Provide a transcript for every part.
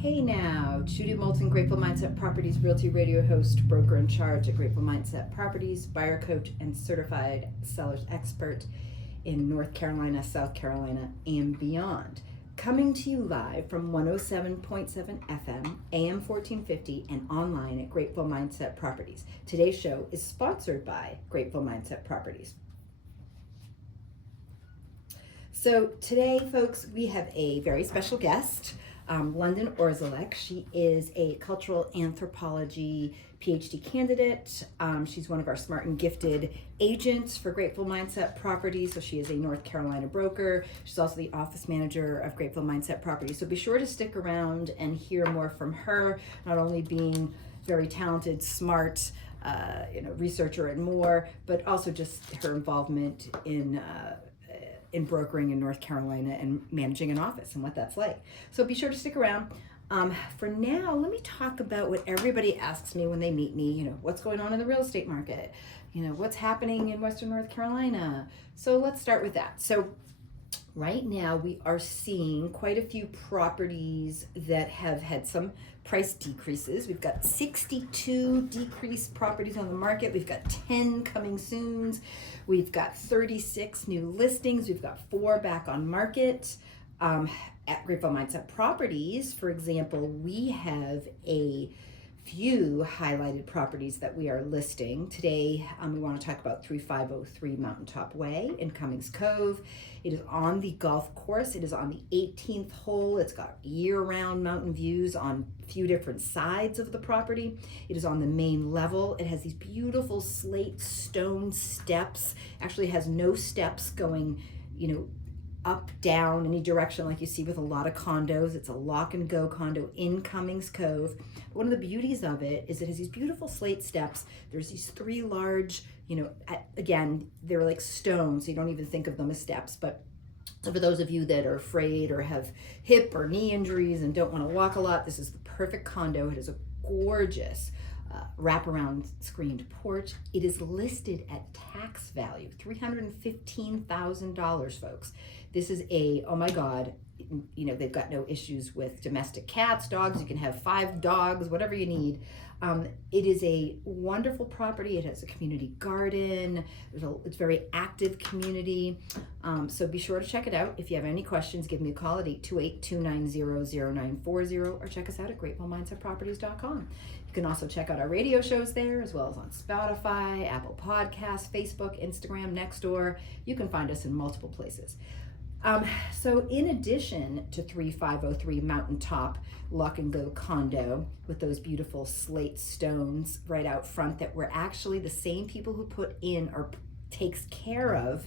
Hey now, Judy Moulton, Grateful Mindset Properties Realty Radio host, broker in charge at Grateful Mindset Properties, buyer coach, and certified sellers expert in North Carolina, South Carolina, and beyond. Coming to you live from 107.7 FM, AM 1450, and online at Grateful Mindset Properties. Today's show is sponsored by Grateful Mindset Properties. So today, folks, we have a very special guest. London Orzelek. She is a cultural anthropology PhD candidate. She's one of our smart and gifted agents for Grateful Mindset Properties. So she is a North Carolina broker. She's also the office manager of Grateful Mindset Properties. So be sure to stick around and hear more from her, not only being very talented, smart, researcher and more, but also just her involvement in brokering in North Carolina and managing an office and what that's like. So be sure to stick around. For now, let me talk about what everybody asks me when they meet me. What's going on in the real estate market? What's happening in Western North Carolina? So let's start with that. So right now we are seeing quite a few properties that have had some price decreases. We've got 62 decreased properties on the market. We've got 10 coming soon. We've got 36 new listings. We've got 4 back on market. At Grateful Mindset Properties, for example, we have a few highlighted properties that we are listing. Today, we want to talk about 3503 Mountaintop Way in Cummings Cove. It is on the golf course. It is on the 18th hole. It's got year-round mountain views on a few different sides of the property. It is on the main level. It has these beautiful slate stone steps. Actually has no steps going, up, down, any direction like you see with a lot of condos. It's a lock and go condo in Cummings Cove. But one of the beauties of it is it has these beautiful slate steps. There's these 3 large, again, they're like stones, so you don't even think of them as steps. But so for those of you that are afraid or have hip or knee injuries and don't want to walk a lot, this is the perfect condo. It is a gorgeous wraparound screened porch. It is listed at tax value, $315,000, folks. This is oh my God, they've got no issues with domestic cats, dogs. You can have 5 dogs, whatever you need. It is a wonderful property. It has a community garden. It's a very active community. So be sure to check it out. If you have any questions, give me a call at 828-290-0940 or check us out at gratefulmindsetproperties.com. You can also check out our radio shows there, as well as on Spotify, Apple Podcasts, Facebook, Instagram, Nextdoor. You can find us in multiple places. So in addition to 3503 Mountaintop Lock and Go condo with those beautiful slate stones right out front that were actually the same people who put in or takes care of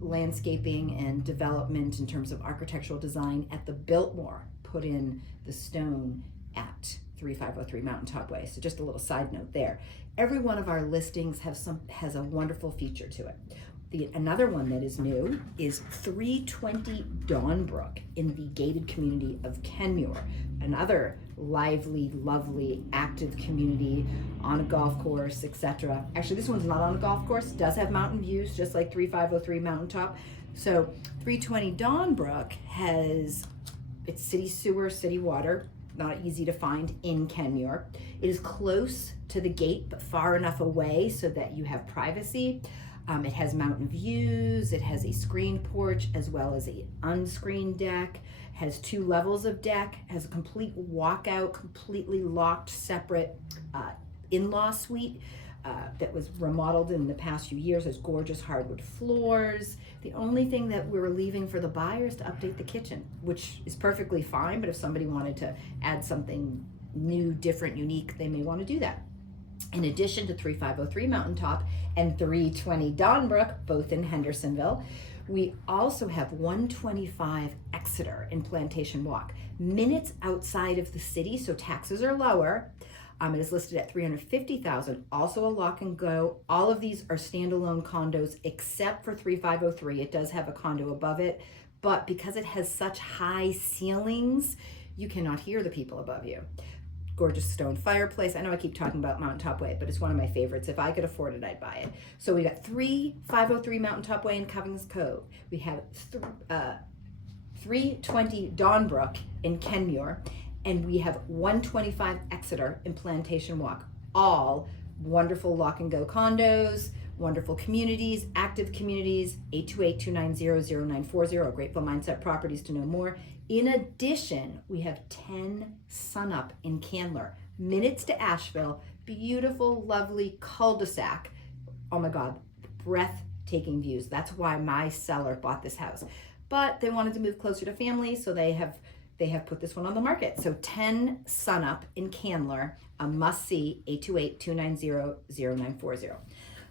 landscaping and development in terms of architectural design at the Biltmore put in the stone at 3503 Mountaintop Way. So just a little side note there. Every one of our listings has a wonderful feature to it. Another one that is new is 320 Dawnbrook in the gated community of Kenmure. Another lively, lovely, active community on a golf course, etc. Actually, this one's not on a golf course. It does have mountain views, just like 3503 Mountaintop. So 320 Dawnbrook has its city sewer, city water, not easy to find in Kenmure. It is close to the gate, but far enough away so that you have privacy. It has mountain views, it has a screened porch as well as an unscreened deck, has 2 levels of deck, has a complete walkout, completely locked, separate in-law suite that was remodeled in the past few years, has gorgeous hardwood floors. The only thing that we're leaving for the buyers to update the kitchen, which is perfectly fine, but if somebody wanted to add something new, different, unique, they may want to do that. In addition to 3503 Mountaintop and 320 Dawnbrook, both in Hendersonville, we also have 125 Exeter in Plantation Walk, minutes outside of the city, so taxes are lower. It is listed at $350,000, also a lock and go. All of these are standalone condos except for 3503. It does have a condo above it, but because it has such high ceilings, you cannot hear the people above you. Gorgeous stone fireplace. I know I keep talking about Mountaintop Way, but it's one of my favorites. If I could afford it, I'd buy it. So we got 3503 Mountaintop Way in Cummings Cove. We have 320 Dawnbrook in Kenmure, and we have 125 Exeter in Plantation Walk, all wonderful lock and go condos, wonderful communities, active communities. 828-290-0940, Grateful Mindset Properties to know more. In addition, we have 10 Sunup in Candler, minutes to Asheville, beautiful, lovely cul-de-sac. Oh my God, breathtaking views. That's why my seller bought this house. But they wanted to move closer to family, so they have put this one on the market. So 10 Sunup in Candler, a must-see, 828-290-0940.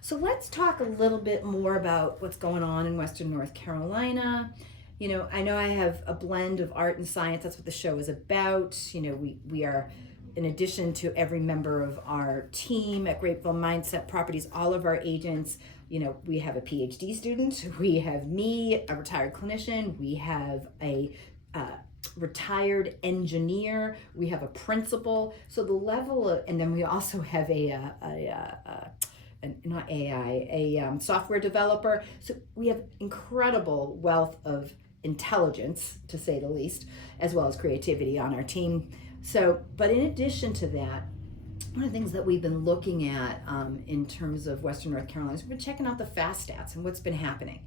So let's talk a little bit more about what's going on in Western North Carolina. You know I have a blend of art and science. That's what the show is about. You know, we are, in addition to every member of our team at Grateful Mindset Properties, all of our agents, you know, we have a PhD student, we have me, a retired clinician, we have a retired engineer, we have a principal. So the level of, and then we also have not AI, a software developer. So we have incredible wealth of intelligence, to say the least, as well as creativity on our team. So, but in addition to that, one of the things that we've been looking at in terms of Western North Carolina is we've been checking out the FAST stats and what's been happening.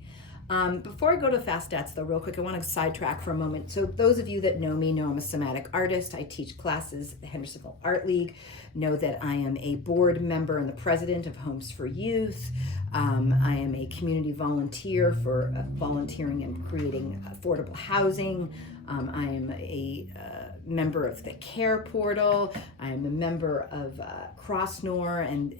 Before I go to FAST stats though, real quick, I want to sidetrack for a moment. So those of you that know me know I'm a somatic artist. I teach classes at the Hendersonville Art League. Know that I am a board member and the president of Homes for Youth. I am a community volunteer for volunteering and creating affordable housing. I am a member of the Care Portal. I am a member of Crossnor and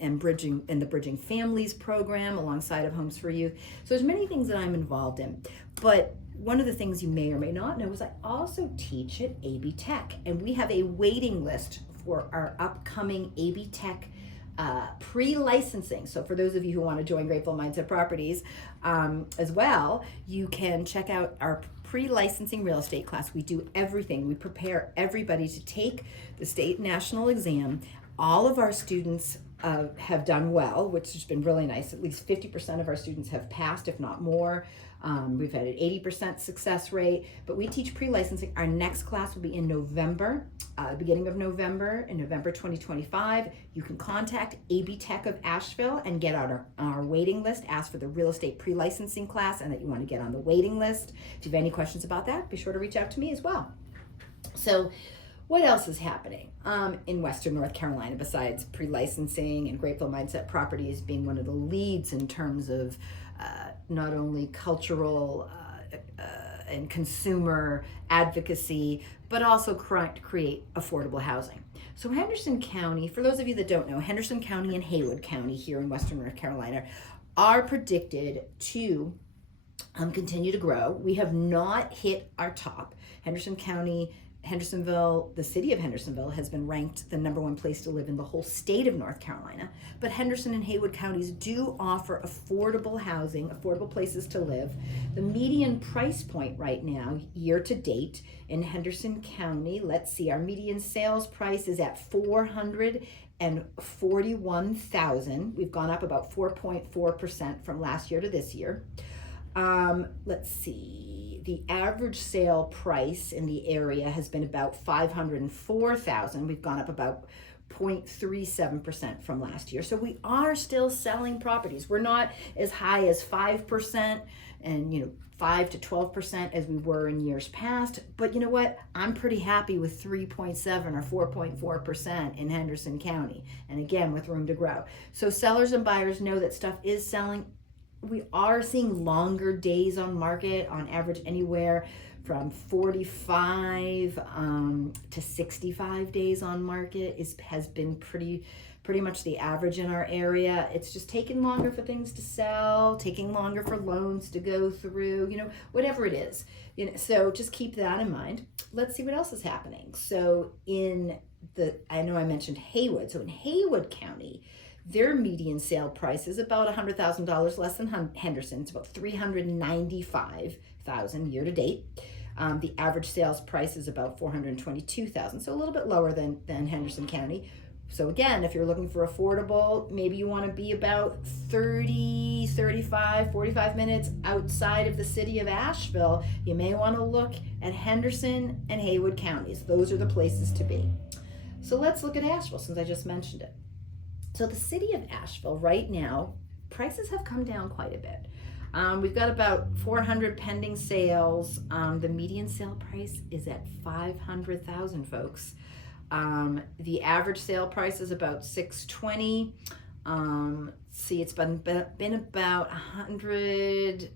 the Bridging Families program alongside of Homes for Youth. So there's many things that I'm involved in. But one of the things you may or may not know is I also teach at AB Tech, and we have a waiting list for our upcoming AB Tech pre-licensing. So for those of you who want to join Grateful Mindset Properties as well, you can check out our pre-licensing real estate class. We do everything. We prepare everybody to take the state national exam. All of our students have done well, which has been really nice. At least 50% of our students have passed, if not more. We've had an 80% success rate, but we teach pre-licensing. Our next class will be in November, beginning of November, in November 2025. You can contact AB Tech of Asheville and get on our waiting list. Ask for the real estate pre-licensing class and that you want to get on the waiting list. If you have any questions about that, be sure to reach out to me as well. So what else is happening in Western North Carolina besides pre-licensing and Grateful Mindset Properties being one of the leads in terms of not only cultural and consumer advocacy, but also create affordable housing. So Henderson County, for those of you that don't know, Henderson County and Haywood County here in Western North Carolina are predicted to continue to grow. We have not hit our top. Hendersonville, the city of Hendersonville has been ranked the #1 place to live in the whole state of North Carolina. But Henderson and Haywood counties do offer affordable housing, affordable places to live. The median price point right now, year to date, in Henderson County, let's see, our median sales price is at $441,000. We've gone up about 4.4% from last year to this year. Let's see, the average sale price in the area has been about $504,000. We've gone up about 0.37% from last year. So we are still selling properties. We're not as high as 5% and 5 to 12% as we were in years past. But you know what? I'm pretty happy with 3.7 or 4.4% in Henderson County. And again, with room to grow. So sellers and buyers know that stuff is selling. We are seeing longer days on market, on average anywhere from 45 to 65 days on market has been pretty much the average in our area. It's just taking longer for things to sell, taking longer for loans to go through, whatever it is. So just keep that in mind. Let's see what else is happening. So I know I mentioned Haywood. So in Haywood County, their median sale price is about $100,000 less than Henderson. It's about $395,000 year to date. The average sales price is about $422,000, so a little bit lower than Henderson County. So again, if you're looking for affordable, maybe you want to be about 30, 35, 45 minutes outside of the city of Asheville. You may want to look at Henderson and Haywood counties. Those are the places to be. So let's look at Asheville, since I just mentioned it. So the city of Asheville right now, prices have come down quite a bit. We've got about 400 pending sales. The median sale price is at $500,000, folks. The average sale price is about $620. See, it's been about 100.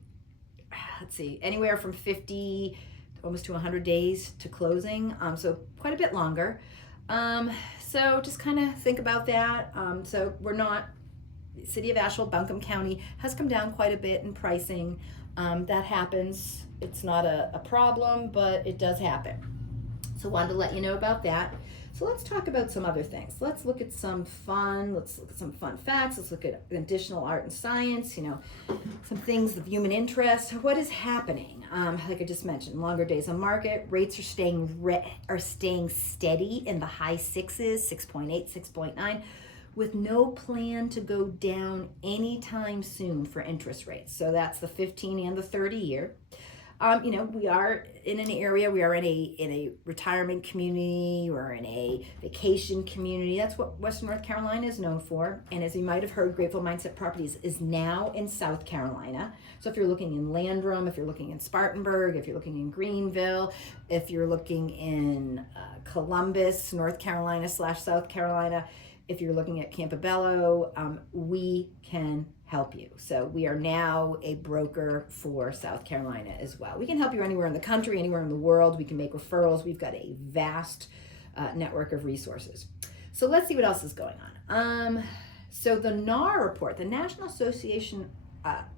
Let's see, anywhere from 50 almost to 100 days to closing. So quite a bit longer. So just kind of think about that. So we're not. City of Asheville, Buncombe County has come down quite a bit in pricing. That happens. It's not a problem, but it does happen. So wanted to let you know about that. So let's talk about some other things. Let's look at some fun. Let's look at some fun facts. Let's look at additional art and science. Some things of human interest. What is happening? Like I just mentioned, longer days on market. Rates are staying steady in the high sixes, 6.8, 6.9. With no plan to go down anytime soon for interest rates. So that's the 15 and the 30 year. We are in an area, we are in a retirement community, or in a vacation community. That's what Western North Carolina is known for. And as you might have heard, Grateful Mindset Properties is now in South Carolina. So if you're looking in Landrum, if you're looking in Spartanburg, if you're looking in Greenville, if you're looking in Columbus, North Carolina / South Carolina, if you're looking at Campobello, we can help you. So we are now a broker for South Carolina as well. We can help you anywhere in the country, anywhere in the world. We can make referrals. We've got a vast network of resources. So let's see what else is going on. So the NAR report, the National Association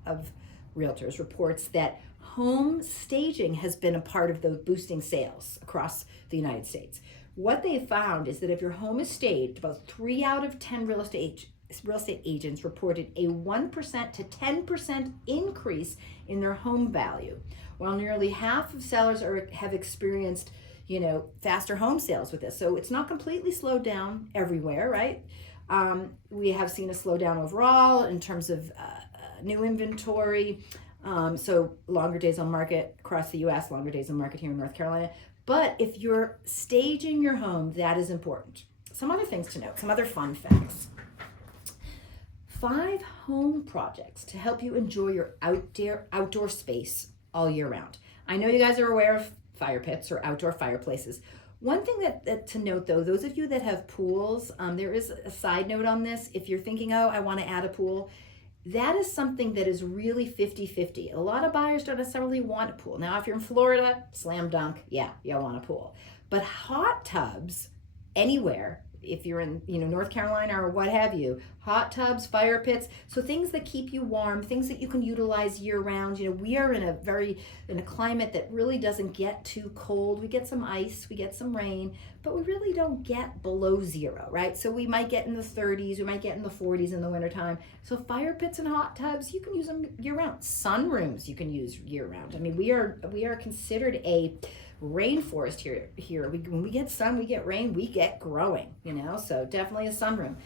of Realtors, reports that home staging has been a part of the boosting sales across the United States. What they found is that if your home is staged, about 3 out of 10 real estate agents reported a 1% to 10% increase in their home value, while nearly half of sellers have experienced, faster home sales with this. So it's not completely slowed down everywhere, right? We have seen a slowdown overall in terms of new inventory. So longer days on market across the U.S., longer days on market here in North Carolina. But if you're staging your home, that is important. Some other things to note, some other fun facts. 5 home projects to help you enjoy your outdoor space all year round. I know you guys are aware of fire pits or outdoor fireplaces. One thing that to note though, those of you that have pools, there is a side note on this. If you're thinking, I want to add a pool, that is something that is really 50-50. A lot of buyers don't necessarily want a pool. Now, if you're in Florida, slam dunk, yeah, you want a pool. But hot tubs, anywhere, if you're in North Carolina or what have you, hot tubs, fire pits, so things that keep you warm, things that you can utilize year round. We are in a climate that really doesn't get too cold. We get some ice, we get some rain, but we really don't get below zero, right? So we might get in the 30s, we might get in the 40s in the wintertime. So fire pits and hot tubs, you can use them year round. Sunrooms you can use year round. I mean, we are considered a rainforest here. When we get sun, we get rain, we get growing, so definitely a sunroom.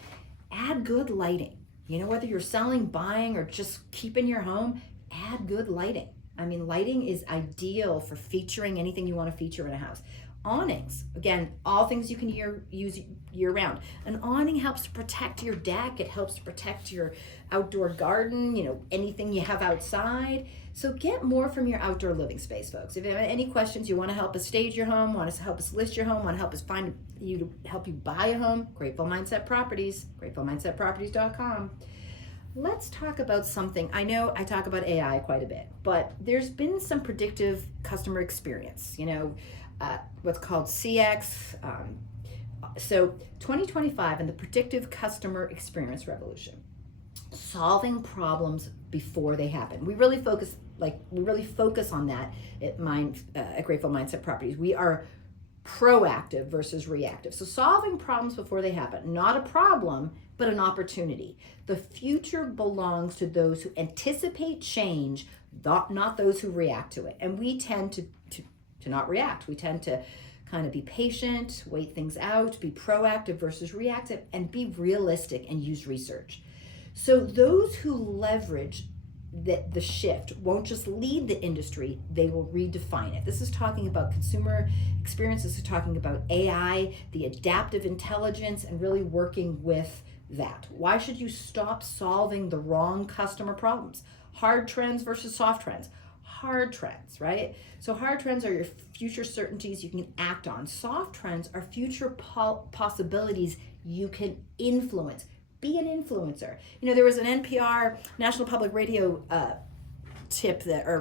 Add good lighting. Whether you're selling, buying, or just keeping your home, add good lighting. I mean, lighting is ideal for featuring anything you want to feature in a house. Awnings, again, all things you can use year round. An awning helps to protect your deck. It helps to protect your outdoor garden, anything you have outside. So get more from your outdoor living space, folks. If you have any questions, you want to help us stage your home, want to help us list your home, want to help us help you buy a home, Grateful Mindset Properties, gratefulmindsetproperties.com. Let's talk about something. I know I talk about AI quite a bit, but there's been some predictive customer experience, what's called CX. So 2025 and the predictive customer experience revolution, solving problems before they happen. We really focus on that at Grateful Mindset Properties. We are proactive versus reactive. So solving problems before they happen, not a problem, but an opportunity. The future belongs to those who anticipate change, not those who react to it. And we tend to not react. We tend to kind of be patient, wait things out, be proactive versus reactive, and be realistic and use research. So those who leverage the shift won't just lead the industry, they will redefine it. This is talking about consumer experience. This is talking about AI, the adaptive intelligence, and really working with that. Why should you stop solving the wrong customer problems? Hard trends versus soft trends. Hard trends, right? So hard trends are your future certainties you can act on. Soft trends are future possibilities you can influence. Be an influencer. There was an NPR National Public Radio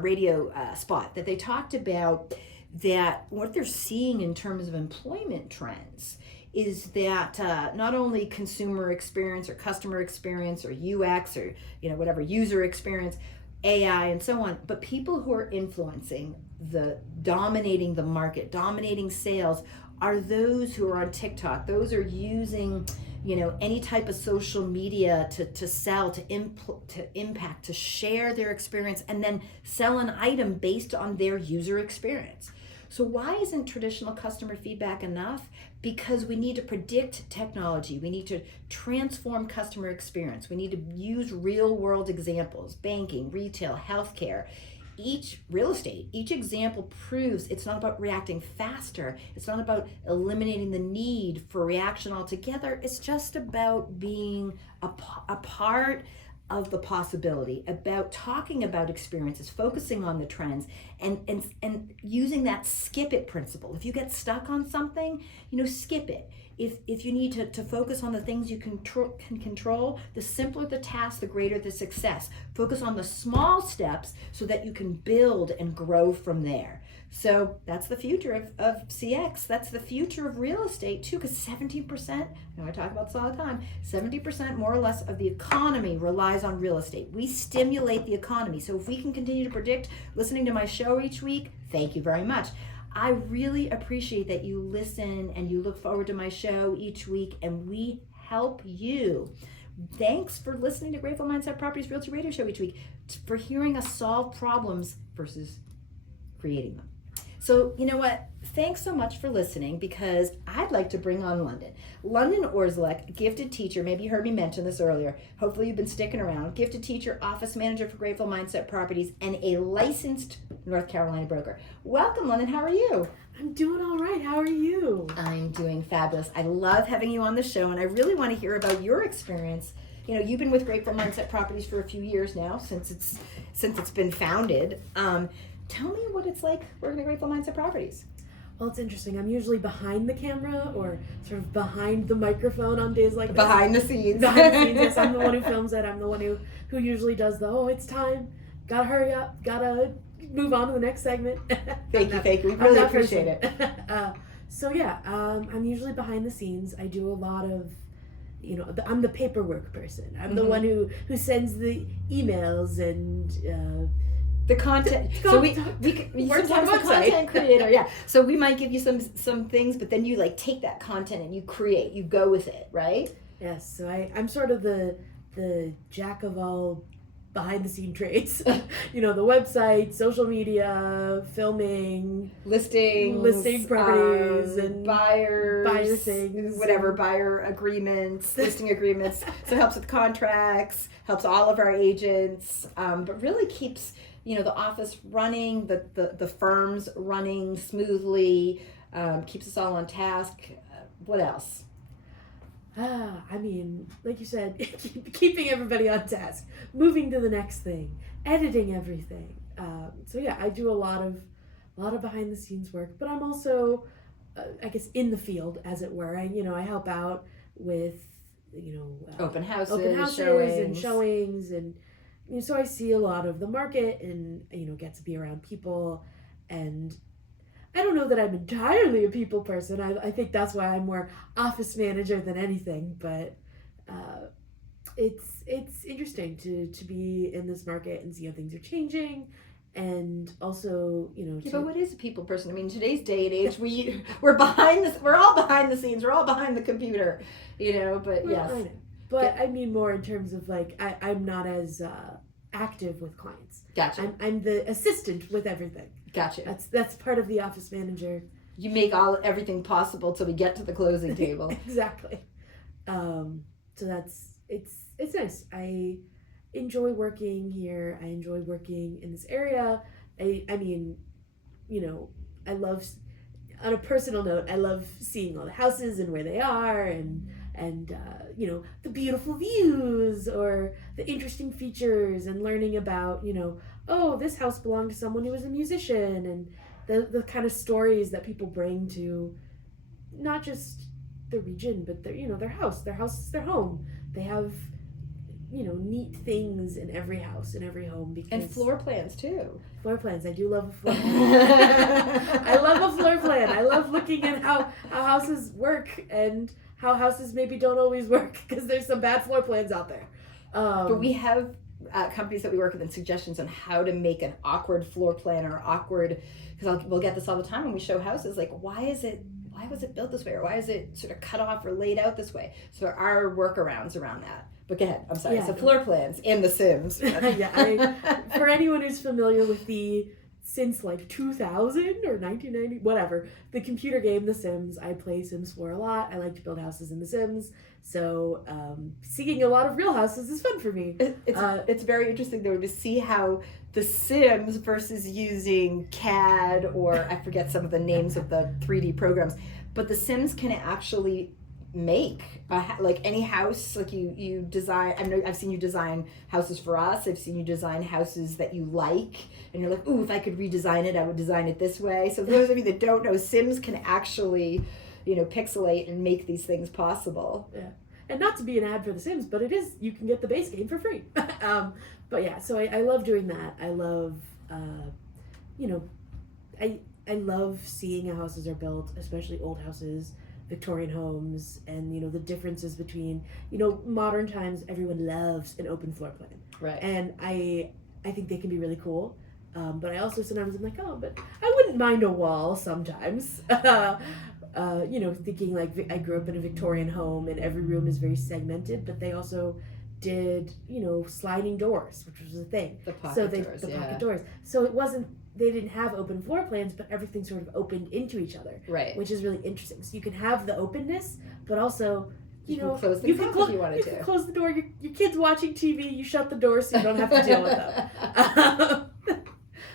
radio spot that they talked about that what they're seeing in terms of employment trends is that not only consumer experience or customer experience or UX or whatever user experience, AI and so on, but people who are influencing dominating the market, dominating sales are those who are on TikTok. Those are using any type of social media to sell, to impact, to share their experience, and then sell an item based on their user experience. So why isn't traditional customer feedback enough? Because we need to predict technology. We need to transform customer experience. We need to use real world examples, banking, retail, healthcare, real estate. Each example proves it's not about reacting faster. It's not about eliminating the need for reaction altogether. It's just about being a part of the possibility, about talking about experiences, focusing on the trends, and using that skip it principle. If you get stuck on something, skip it. If you need to focus on the things you can control, the simpler the task, the greater the success. Focus on the small steps so that you can build and grow from there. So that's the future of CX. That's the future of real estate too, because 17%, I talk about this all the time, 70% more or less of the economy relies on real estate. We stimulate the economy. So if we can continue to predict, listening to my show each week, thank you very much. I really appreciate that you listen and you look forward to my show each week, and we help you. Thanks for listening to Grateful Mindset Properties Realty Radio Show each week, for hearing us solve problems versus creating them. So you know what? Thanks so much for listening, because I'd like to bring on London. London Orzelek, gifted teacher, maybe you heard me mention this earlier. Hopefully you've been sticking around. Gifted teacher, office manager for Grateful Mindset Properties, and a licensed North Carolina broker. Welcome, London. How are you? I'm doing all right. How are you? I'm doing fabulous. I love having you on the show, and I really want to hear about your experience. You've been with Grateful Mindset Properties for a few years now, since it's been founded. Tell me what it's like working at Grateful Mindset Properties. Well, it's interesting. I'm usually behind the camera or sort of behind the microphone on days like this. Behind the scenes. Behind the scenes, yes. I'm the one who films it. I'm the one who usually does it's time. Gotta hurry up. Gotta move on to the next segment. Thank you. We really appreciate it. I'm usually behind the scenes. I do a lot of, I'm the paperwork person. I'm the one who sends the emails and the content. So we sometimes the content creator, yeah. So we might give you some things, but then you take that content and you go with it, right? Yes. So I'm sort of the jack of all behind the scene trades. The website, social media, filming, listing properties, and buyer things, whatever, buyer agreements, listing agreements. So it helps with contracts, helps all of our agents, but really keeps the office running, the firms running smoothly, keeps us all on task. What else? Like you said, keeping everybody on task, moving to the next thing, editing everything. I do a lot of behind the scenes work, but I'm also, I guess, in the field, as it were. I help out with, open houses and showings, and so I see a lot of the market, and get to be around people. And I don't know that I'm entirely a people person. I think that's why I'm more office manager than anything. But it's interesting to be in this market and see how things are changing, and also but what is a people person? Today's day and age, we're behind this. We're all behind the scenes. We're all behind the computer. But well, yes. I know. But I mean more in terms of I'm not as active with clients. Gotcha. I'm the assistant with everything. Gotcha. That's part of the office manager you make everything possible till we get to the closing table. Exactly. So it's nice. I enjoy working here. I enjoy working in this area. I mean, I love, on a personal note, I love seeing all the houses and where they are, and the beautiful views or the interesting features, and learning about, oh, this house belonged to someone who was a musician, and the kind of stories that people bring to not just the region, but their house is their home. They have neat things in every house, in every home, because and floor plans too. Floor plans. I do love a floor plan. I love a floor plan. I love looking at how houses work and how houses maybe don't always work, because there's some bad floor plans out there. But we have companies that we work with and suggestions on how to make an awkward floor plan, or awkward, because we'll get this all the time when we show houses, like, why was it built this way, or why is it sort of cut off or laid out this way? So there are workarounds around that. But go ahead, I'm sorry. Yeah. So floor plans in The Sims. Yeah, for anyone who's familiar with since like 2000 or 1990, whatever, the computer game The Sims, I play Sims 4 a lot. I like to build houses in The Sims. So seeing a lot of real houses is fun for me. It's very interesting, though, to see how The Sims versus using CAD, or I forget some of the names of the 3D programs, but The Sims can actually make like any house, like you design. I know I've seen you design houses for us. I've seen you design houses that you like, and you're like, ooh, if I could redesign it, I would design it this way. So those of you that don't know, Sims can actually pixelate and make these things possible. Yeah. And not to be an ad for The Sims, but it is, you can get the base game for free. But yeah, so I love doing that. I love, I love seeing how houses are built, especially old houses, Victorian homes, and the differences between, modern times. Everyone loves an open floor plan, right? And I think they can be really cool. But I also sometimes I'm like, oh, but I wouldn't mind a wall sometimes. Thinking like I grew up in a Victorian home, and every room is very segmented, but they also did, sliding doors, which was a thing. The pocket doors. Pocket doors. So it wasn't, they didn't have open floor plans, but everything sort of opened into each other. Right. Which is really interesting. So you can have the openness, but also, you can close the door if you wanted to. You can close the door. Your kid's watching TV, you shut the door so you don't have to deal with them.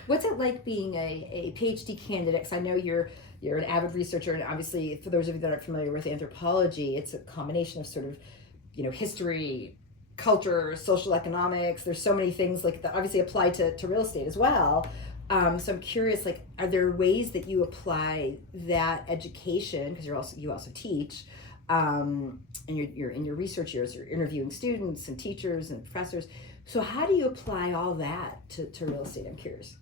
What's it like being a PhD candidate? Because I know you're an avid researcher, and obviously, for those of you that aren't familiar with anthropology, it's a combination of sort of, history, culture, social economics. There's so many things like that obviously apply to real estate as well. So I'm curious, like, are there ways that you apply that education, because you also teach, and you're in your research years, you're interviewing students and teachers and professors. So how do you apply all that to real estate? I'm curious.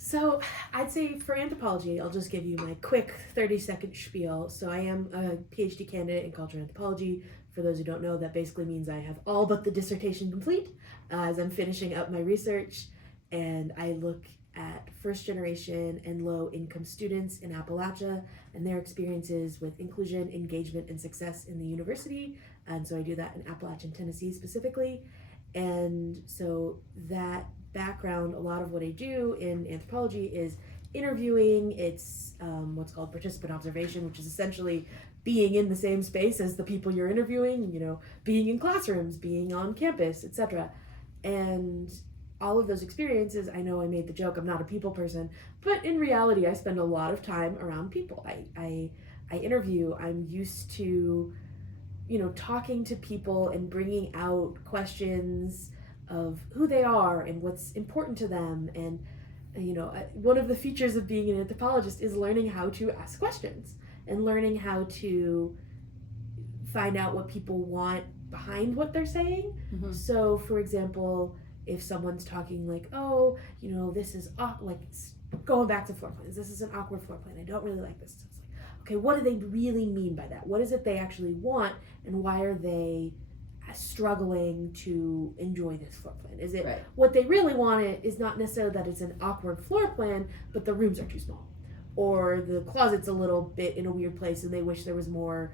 So I'd say for anthropology, I'll just give you my quick 30-second spiel. So I am a PhD candidate in cultural anthropology. For those who don't know, that basically means I have all but the dissertation complete as I'm finishing up my research. And I look at first generation and low income students in Appalachia and their experiences with inclusion, engagement, and success in the university. And so I do that in Appalachian, Tennessee specifically. And so that background, a lot of what I do in anthropology is interviewing. It's what's called participant observation, which is essentially being in the same space as the people you're interviewing, being in classrooms, being on campus, etc. And all of those experiences, I know I made the joke, I'm not a people person, but in reality, I spend a lot of time around people. I interview, I'm used to, talking to people and bringing out questions of who they are and what's important to them. And, one of the features of being an anthropologist is learning how to ask questions and learning how to find out what people want behind what they're saying. Mm-hmm. So, for example, if someone's talking like, oh, this is like going back to floor plans, this is an awkward floor plan, I don't really like this. So it's like, okay, what do they really mean by that? What is it they actually want, and why are they struggling to enjoy this floor plan? Is it right. What they really want is not necessarily that it's an awkward floor plan, but the rooms are too small, or the closet's a little bit in a weird place and they wish there was more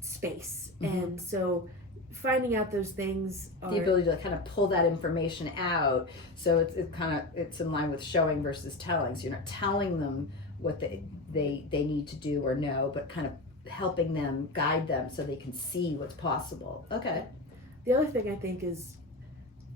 space. Mm-hmm. And so finding out those things the ability to kind of pull that information out, so it's in line with showing versus telling. So you're not telling them what they need to do or know, but kind of helping them, guide them so they can see what's possible. Okay. The other thing I think is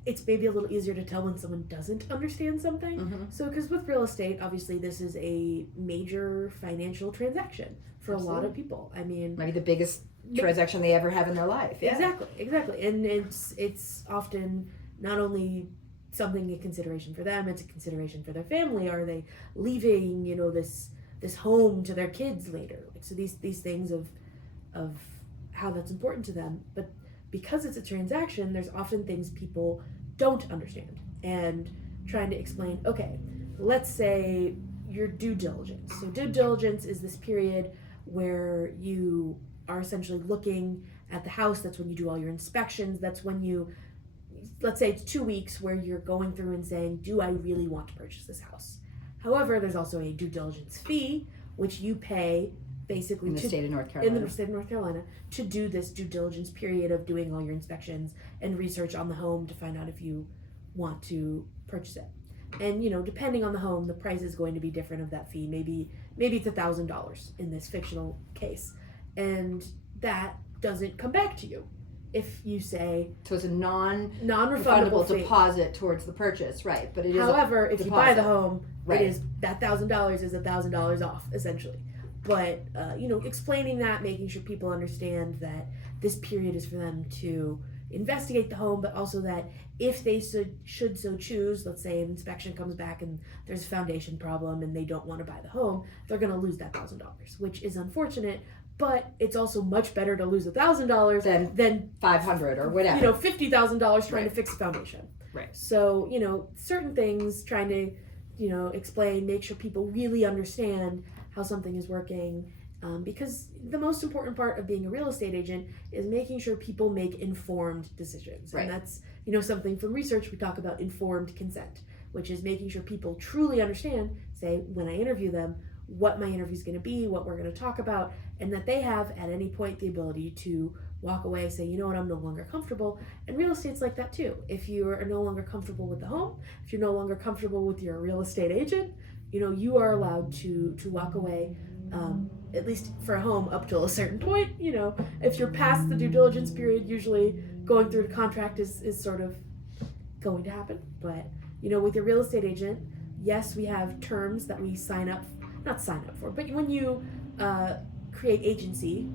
it's maybe a little easier to tell when someone doesn't understand something. Mm-hmm. So, because with real estate, obviously, this is a major financial transaction for a lot of people. I mean, maybe the biggest transaction they ever have in their life. Yeah. Exactly. And it's often not only something a consideration for them, it's a consideration for their family. Are they leaving, this home to their kids later? So these things of how that's important to them. But because it's a transaction, there's often things people don't understand, and trying to explain, okay, let's say your due diligence. So due diligence is this period where you are essentially looking at the house. That's when you do all your inspections. That's when you, let's say it's 2 weeks where you're going through and saying, do I really want to purchase this house? However, there's also a due diligence fee, which you pay basically in the state of North Carolina. In the state of North Carolina, to do this due diligence period of doing all your inspections and research on the home to find out if you want to purchase it. And depending on the home, the price is going to be different of that fee. Maybe it's $1,000 in this fictional case, and that doesn't come back to you if you say. So it's a non-refundable deposit towards the purchase, right? But it is. However, if you buy the home, right, it is that $1,000 is $1,000 off essentially. But explaining that, making sure people understand that this period is for them to investigate the home, but also that if they should so choose, let's say an inspection comes back and there's a foundation problem and they don't want to buy the home, they're going to lose that $1,000, which is unfortunate. But it's also much better to lose $1,000 than $500 or whatever. $50,000 trying to fix a foundation. Right. So certain things, trying to explain, make sure people really understand how something is working, because the most important part of being a real estate agent is making sure people make informed decisions. Right. And that's something from research we talk about, informed consent, which is making sure people truly understand, say when I interview them, what my interview is going to be, what we're going to talk about, and that they have at any point the ability to walk away, say, you know what, I'm no longer comfortable. And real estate's like that too. If you are no longer comfortable with the home, if you're no longer comfortable with your real estate agent, you are allowed to walk away, at least for a home up till a certain point. If you're past the due diligence period, usually going through the contract is sort of going to happen. But with your real estate agent, yes, we have terms that we not sign up for, but when you create agency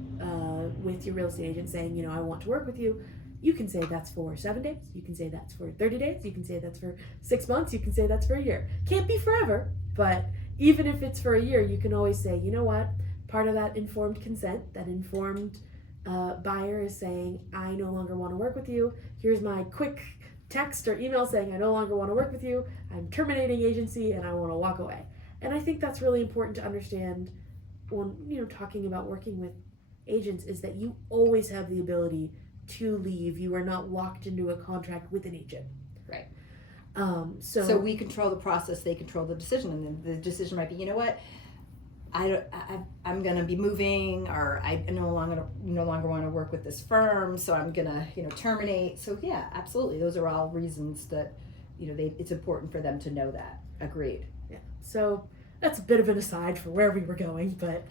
with your real estate agent saying, I want to work with you, you can say that's for 7 days, you can say that's for 30 days, you can say that's for 6 months, you can say that's for a year. Can't be forever, but even if it's for a year, you can always say, you know what, part of that informed consent, that informed buyer is saying, I no longer want to work with you. Here's my quick text or email saying I no longer want to work with you. I'm terminating agency and I want to walk away. And I think that's really important to understand when talking about working with agents, is that you always have the ability to leave. You are not locked into a contract with an agent. Right. So we control the process, they control the decision, and then the decision might be, you know what, I'm going to be moving, or I no longer want to work with this firm, so I'm going to terminate. So yeah, absolutely, those are all reasons that it's important for them to know that. Agreed. Yeah. So that's a bit of an aside for where we were going, but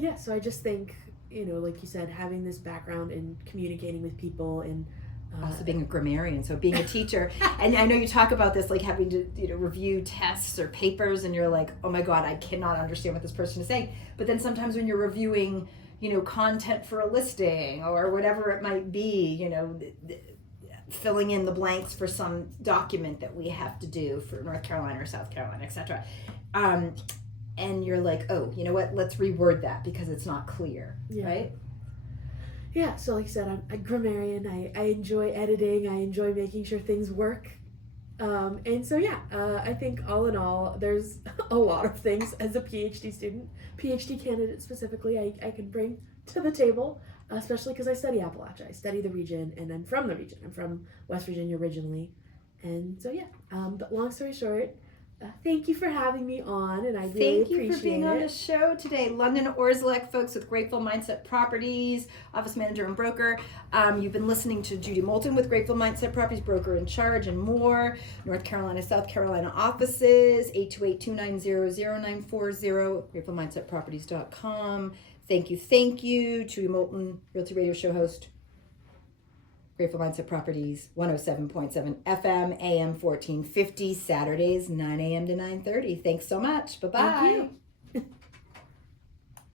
yeah. So I just think like you said, having this background in communicating with people and also being a grammarian, so being a teacher. And I know you talk about this, like having to review tests or papers, and you're like, oh my god, I cannot understand what this person is saying. But then sometimes when you're reviewing content for a listing or whatever it might be, filling in the blanks for some document that we have to do for North Carolina or South Carolina, etc. And you're like, oh, you know what, let's reword that because it's not clear. Yeah. Right? Yeah, so like you said, I'm a grammarian. I enjoy editing. I enjoy making sure things work. And so, yeah, I think all in all, there's a lot of things as a PhD student, PhD candidate specifically, I can bring to the table, especially because I study Appalachia. I study the region, and I'm from the region. I'm from West Virginia originally. And so, yeah, but long story short, thank you for having me on, and I really Thank you appreciate for being it. on the show today. London Orzelek, folks with Grateful Mindset Properties, office manager and broker. You've been listening to Judy Moulton with Grateful Mindset Properties, broker in charge, and more. North Carolina, South Carolina offices, 828-290-0940, gratefulmindsetproperties.com. Thank you. Judy Moulton, Realty Radio Show host, Grateful Mindset Properties, 107.7 FM, AM 1450, Saturdays, 9 a.m. to 9:30. Thanks so much. Bye-bye. Thank you.